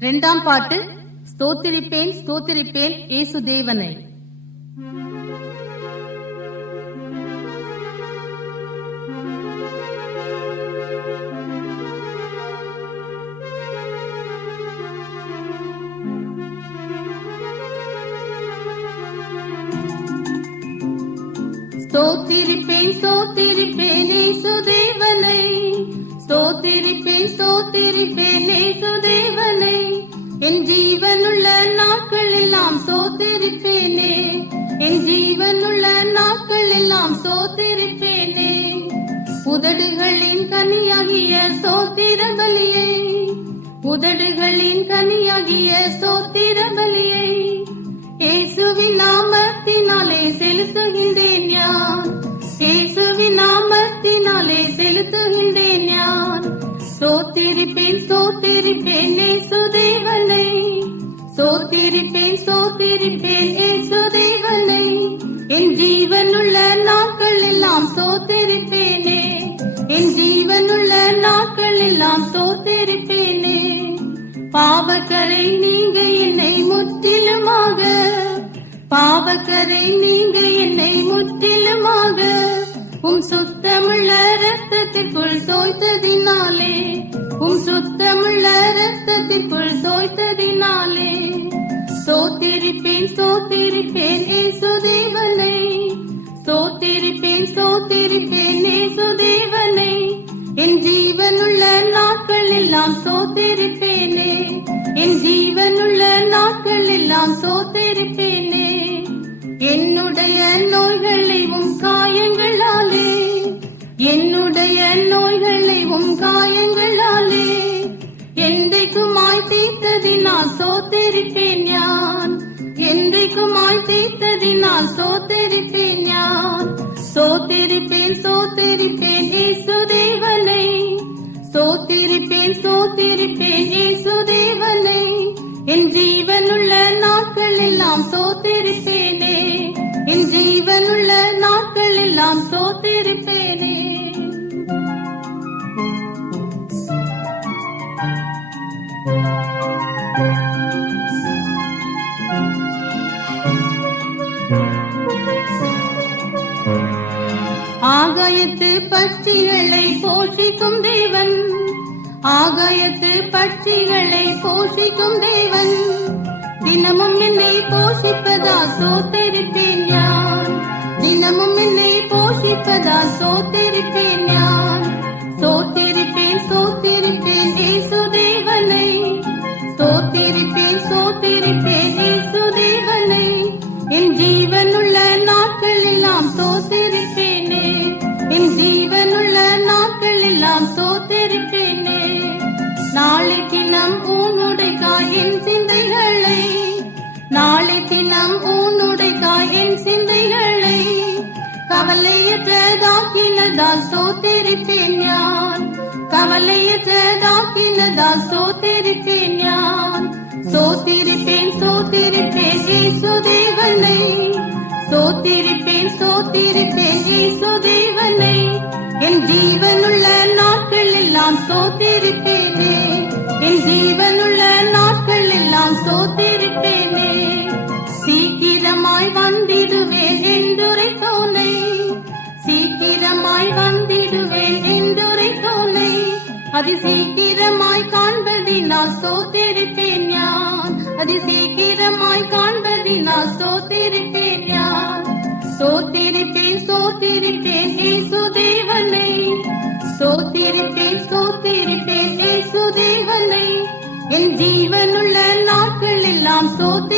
இரண்டாம் பாட்டு. ஸ்தோத்திரிப்பேன் ஸ்தோத்திரிப்பேன் இயேசு தேவனை. ஸ்தோத்திரிப்பேன் ஸ்தோத்திரிப்பேன் இயேசு தேவனை, ஸ்தோத்திரிப்பேன் ஸ்தோத்திரிப்பேன் இயேசு தேவனை. என் ஜீவனுள்ள நாட்கள் எல்லாம் ஸ்தோத்திரிப்பேனே, என் ஜீவனுள்ள நாட்கள் எல்லாம் ஸ்தோத்திரிப்பேனே. உதடுகளின் கனியாகிய ஸ்தோத்திர பலியை, உதடுகளின் கனியாகிய ஸ்தோத்திர பலியை இயேசுவின் நாமத்தினாலே செலுத்துகின்றேன் யான், இயேசுவின் நாமத்தினாலே செலுத்துகின்றேன் யான். ஸ்தோத்திரிப்பேன் ஸ்தோத்திரிப்பேன் இயேசு தேவனை, ஸ்தோத்திரிப்பேன் ஸ்தோத்திரிப்பேன் இயேசு தேவனை. என் ஜீவனுள்ள நாட்கள் எல்லாம் ஸ்தோத்திரிப்பேனே, என் ஜீவனுள்ள நாட்கள் எல்லாம் ஸ்தோத்திரிப்பேனே. பாவக்கரை நீங்க என்னை முற்றிலுமாக, பாவக்கரை நீங்க என்னை முற்றிலுமாக சுத்தமுள்ள ரத்தத்திற்குள் தோய்த்ததினாலே, சுத்தமுள்ள ரத்தத்திற்குள் தோய்த்ததினாலே. ஸ்தோத்திரிப்பேன் ஸ்தோத்திரிப்பேன் இயேசு தேவனை, ஸ்தோத்திரிப்பேன் ஸ்தோத்திரிப்பேன் இயேசு தேவனை. என் ஜீவனுள்ள நாட்கள் எல்லாம் ஸ்தோத்திரிப்பேனே, என் ஜீவனுள்ள நாட்கள் எல்லாம் ஸ்தோத்திரிப்பேனே. என்னுடைய நோய்களையும் காயங்களாலே, என்னுடைய நோய்களையும் காயங்களாலே என்றைக்குமாய் தீர்த்ததினால் ஸ்தோத்திரிப்பேன் யான், என்றைக்குமாய் தீர்த்ததினால் ஸ்தோத்திரிப்பேன் யான். ஸ்தோத்திரிப்பேன் ஸ்தோத்திரிப்பேன் இயேசு தேவனை, ஸ்தோத்திரிப்பேன் ஸ்தோத்திரிப்பேன் இயேசு தேவனை. என் ஜீவனுள்ள நாட்கள் எல்லாம் ஸ்தோத்திரிப்பேனே, என் ஜீவனுள்ள நாட்கள் எல்லாம் ஸ்தோத்திரிப்பேனே. ஆகாயத்து பட்சிகளை போஷிக்கும் தேவன், ஆகாயத்து பட்சிகளை போஷிக்கும் தேவன். தினமும் என்னை போஷிப்பதா ஸ்தோத்திரிப்பேன் யான், தினமும் என்னை போஷிப்பதா ஸ்தோத்திரிப்பேன் யான். ஸ்தோத்திரிப்பேன் ஸ்தோத்திரிப்பேன் இயேசு தேவனை, ஸ்தோத்திரிப்பேன் ஸ்தோத்திரிப்பேன் இயேசு தேவனை. என் ஜீவனுள்ள நாட்கள் எல்லாம் ஸ்தோத்திரிப்பேனே, என் ஜீவனுள்ள நாட்கள் எல்லாம் ஸ்தோத்திரிப்பேனே. நாளை தினம் உன்னுடைக்காய் என் சிந்தைகளை, நாளை தினம் உன்னுடைக்காய் என் சிந்தைகளை கவலையற்றதாக்கினதால் ஸ்தோத்திரிப்பேன் யான், கவலையற்றதாக்கினதால் ஸ்தோத்திரிப்பேன் யான். ஸ்தோத்திரிப்பேன் ஸ்தோத்திரிப்பேன் இயேசு தேவனை, ஸ்தோத்திரிப்பேன் ஸ்தோத்திரிப்பேன் இயேசு தேவனை. என் ஜீவனுள்ள நாட்கள் எல்லாம் ஸ்தோத்திரிப்பேனே, என் ஜீவனுள்ள நாட்கள் எல்லாம் ஸ்தோத்திரிப்பேனே. சீக்கிரமாய் வந்திடுவேன் என்றுரைத்தோனை, சீக்கிரமாய் வந்திடுவேன் என்றுரைத்தோனை. அது சீக்கிரமாய் காண்பதினால் ஸ்தோத்திரிப்பேன் யான், அது சீக்கிரமாய் காண்பதினால் ஸ்தோத்திரிப்பேன் யான். ஸ்தோத்திரிப்பேன் ஸ்தோத்திரிப்பேன் இயேசு தேவனை, ஸ்தோத்திரிப்பேன் ஸ்தோத்திரிப்பேன் இயேசு தேவனை. என் ஜீவனுள்ள நாட்கள் எல்லாம் ஸ்தோத்திரிப்பேன்.